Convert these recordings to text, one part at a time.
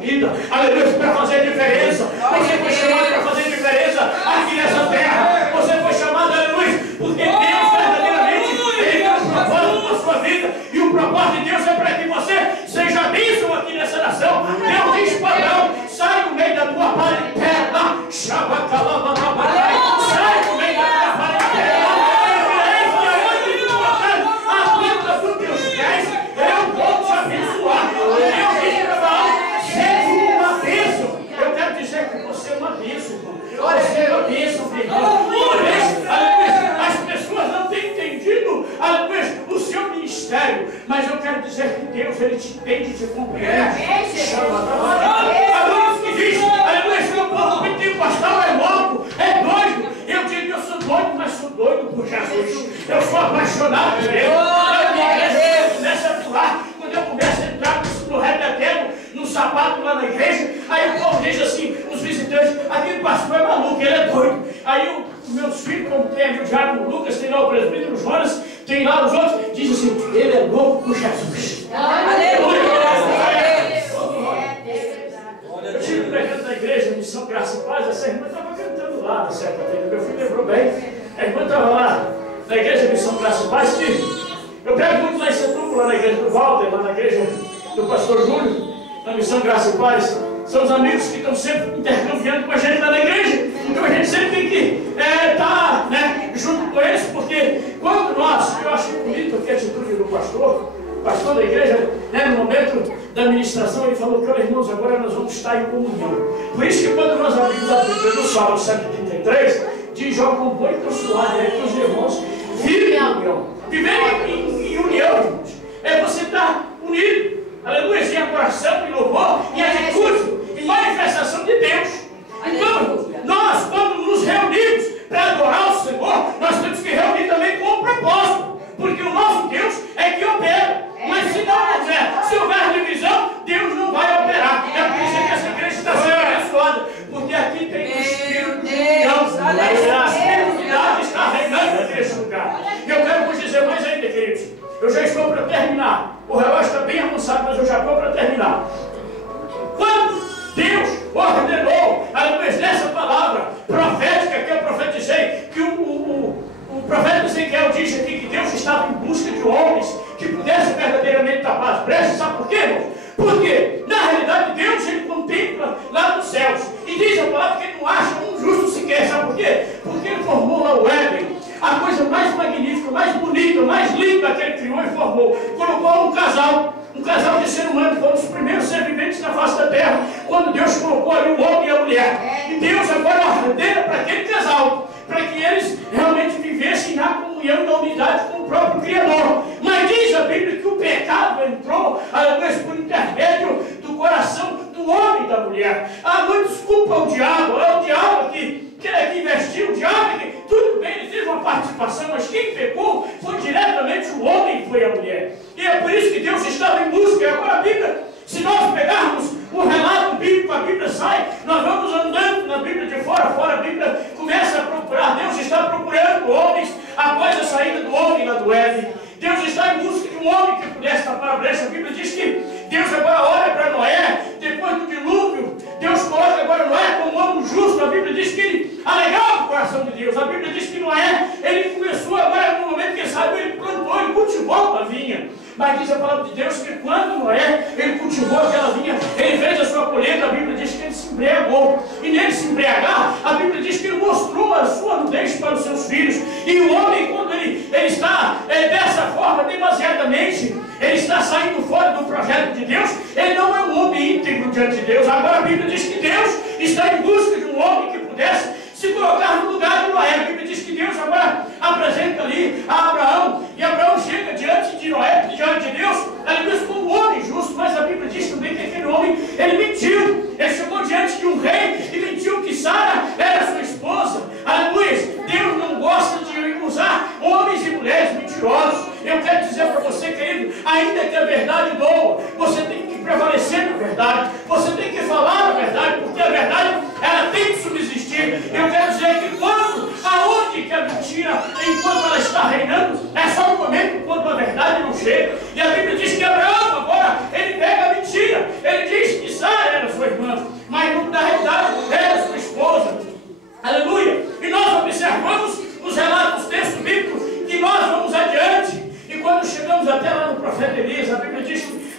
escolhida, aleluia, para fazer diferença. Você foi chamado para fazer diferença aqui nessa terra. Você foi chamado, aleluia, porque Deus verdadeiramente Ele tem um propósito na sua vida. E o propósito de Deus é para que você seja bênção aqui nessa nação. Deus diz para Abraão: sai do meio da tua parentela, sai do meio da tua parentela. As pessoas não têm entendido o seu ministério, mas eu quero dizer que Deus, Ele te entende, te compreende. Aleluia, que diz, aleluia, se o povo pentecostal é louco, é doido. Eu digo que eu sou doido, mas sou doido por Jesus. Eu sou apaixonado por Ele. Eu começo a pular, quando eu começo a entrar no reteteiro, no sapato lá na igreja, aí o povo diz assim, os visitantes: aquele pastor é maluco, ele é doido. Aí os meus filhos, como tem ali o Diácono Lucas, tem lá o presbítero Jonas, tem lá os outros, dizem assim: ele é louco por Jesus. Aleluia! Eu estive pregando na igreja, Missão Graça e Paz. Essa irmã estava cantando lá na certa feita, meu filho lembrou bem. A irmã estava lá na igreja Missão Graça e Paz, que eu prego muito lá em Setúbal, lá na igreja do Walter, lá na igreja do pastor Júlio, na Missão Graça e Paz. São os amigos que estão sempre intercambiando com a gente lá na igreja. Então a gente sempre tem que estar junto com eles, porque quando nós, eu acho bonito aqui a atitude do pastor da igreja, no momento da ministração, ele falou: que irmãos, agora nós vamos estar em comunhão. Por isso que quando nós abrimos a Bíblia no Salmo 133, diz: ó, com bom e consoado é que os irmãos vivem em união. Viver em união, irmãos, é você estar unido. Aleluia, em adoração, em louvor, em atitude, em manifestação de Deus. Então, nós, quando nos reunimos para adorar o Senhor, nós temos que reunir também com um propósito, porque o nosso Deus é que opera. Mas se não houver, se houver divisão, Deus não vai operar. É por isso que essa igreja está sendo abençoada, porque aqui tem o Espírito de Deus. A unidade está reinando nesse lugar. E eu quero vos dizer mais ainda, queridos. Eu já estou para terminar. O relógio está bem avançado, mas eu já estou para terminar. Quando Deus ordenou, aleluia, nessa palavra profética que eu profetizei, que o profeta Ezequiel disse aqui que Deus estava em busca de homens que pudessem verdadeiramente tapar as brechas. Sabe por quê, irmãos? Porque, na realidade, Deus, Ele contempla lá nos céus. E diz a palavra que Ele não acha um justo sequer. Sabe por quê? Porque Ele formou lá o Éden, a coisa mais magnífica, mais bonita, mais linda que Ele criou e formou. Colocou um casal de ser humano, que foram os primeiros seres viventes na face da terra, quando Deus colocou ali o homem e a mulher. E Deus agora ordena para aquele casal, para que eles realmente vivessem na comunhão e na unidade com o próprio Criador. Mas diz a Bíblia que o pecado entrou, aleluia, por intermédio do coração do homem e da mulher. Muitos culpam o diabo, é o diabo que investiu, o diabo que, tudo bem, ele teve uma participação, mas quem pecou foi diretamente o homem e foi a mulher. E é por isso que Deus estava em busca. E agora a Bíblia, se nós pegarmos o relato bíblico, a Bíblia sai, nós vamos andando na Bíblia de fora a fora, a Bíblia começa a procurar. Deus está procurando homens após a saída do homem lá do Éden. Deus está em busca de um homem que pudesse tapar a brecha. A Bíblia diz que Deus agora olha para Noé, depois do dilúvio, Deus coloca agora Noé como um homem justo. A Bíblia diz que ele alegrava o coração de Deus. A Bíblia diz que Noé, ele começou agora, no momento que ele saiu, ele plantou, ele cultivou uma vinha. Mas diz a palavra de Deus que quando Noé, ele cultivou aquela vinha, ele fez a sua colheita, a Bíblia diz que ele se embriagou. E nele se embriagar, a Bíblia diz que ele mostrou a sua nudez para os seus filhos. E o homem, quando ele está dessa forma, demasiadamente, ele está saindo fora do projeto de Deus, ele não é um homem íntegro diante de Deus. Agora a Bíblia diz que Deus está em busca de um homem que pudesse se colocar no lugar de Noé. A Bíblia diz que Deus agora apresenta ali a Abraão, e Abraão chega diante de Noé, diante de Deus, ele como um homem justo, mas a Bíblia diz também que aquele homem, ele mentiu. Ele chegou diante de um rei e mentiu que Sara era sua esposa. Aleluia! Deus não gosta de usar homens e mulheres mentirosos. Eu quero dizer para você, querido, ainda que a verdade doa, você tem que prevalecer na verdade, você tem que falar a verdade, porque a verdade, ela tem que subsistir. Eu quero dizer que aonde que a mentira, enquanto ela está reinando, é só um momento enquanto a verdade não chega. E a Bíblia diz que Abraão agora, ele pega a mentira, ele diz que Sara era sua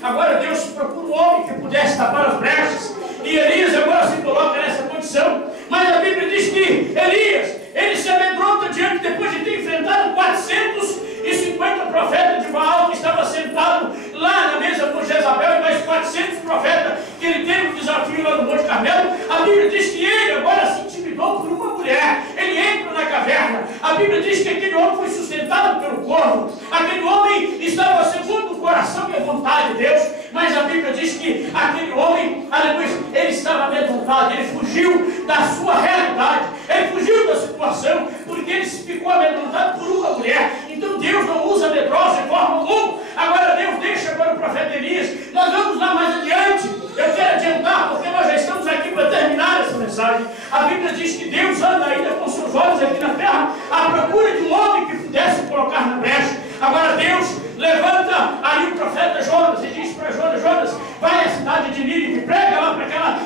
Agora Deus procura um homem que pudesse tapar as brechas. E Elias agora se coloca nessa condição. Mas a Bíblia diz que Elias, ele se amedronta diante, depois de ter enfrentado 450 profetas de Baal que estavam sentados lá na mesa com Jezabel, e mais 400 profetas que ele teve um desafio lá no Monte Carmelo. A Bíblia diz que ele agora se intimidou por uma mulher. Ele entra na caverna. A Bíblia diz que aquele homem foi sustentado pelo corvo. Aquele homem estava segundo o coração e a vontade de Deus. Mas a Bíblia diz que aquele homem, depois, ele estava amedrontado. Ele fugiu da sua realidade. Ele fugiu da situação, porque ele ficou amedrontado por uma mulher. Então Deus não usa medrosa de forma alguma. Agora Deus deixa para o profeta Elias. Nós vamos lá mais adiante. Eu quero adiantar, porque nós já estamos aqui para terminar essa mensagem. A Bíblia diz que Deus anda ainda com seus olhos aqui na terra à procura de um homem que pudesse colocar na brecha. Agora Deus levanta aí o profeta Jonas e diz para Jonas: Jonas, vai à cidade de Nínive, prega lá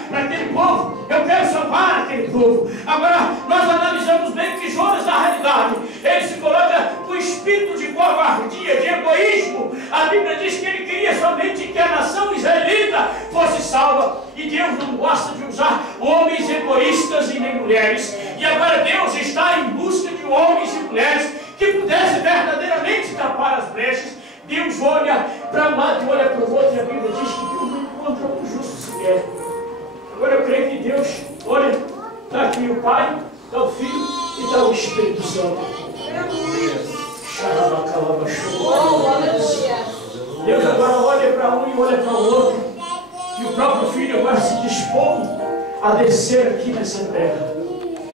para aquele povo. Eu quero salvar aquele povo. Agora nós analisamos bem que Jonas, na realidade, ele se coloca com o espírito de covardia, de egoísmo. A Bíblia diz que ele queria somente que a nação israelita fosse salva. E Deus não gosta de usar homens egoístas e nem mulheres. E agora Deus está em busca de homens e mulheres que pudessem verdadeiramente tapar as brechas. Deus olha para um lado e olha para o outro, e a Bíblia diz que Deus não encontra um justo sequer. Agora eu creio que Deus, olha, está aqui o Pai, está o Filho e está o Espírito Santo. Deus agora olha para um e olha para o outro, e o próprio Filho agora se dispõe a descer aqui nessa terra.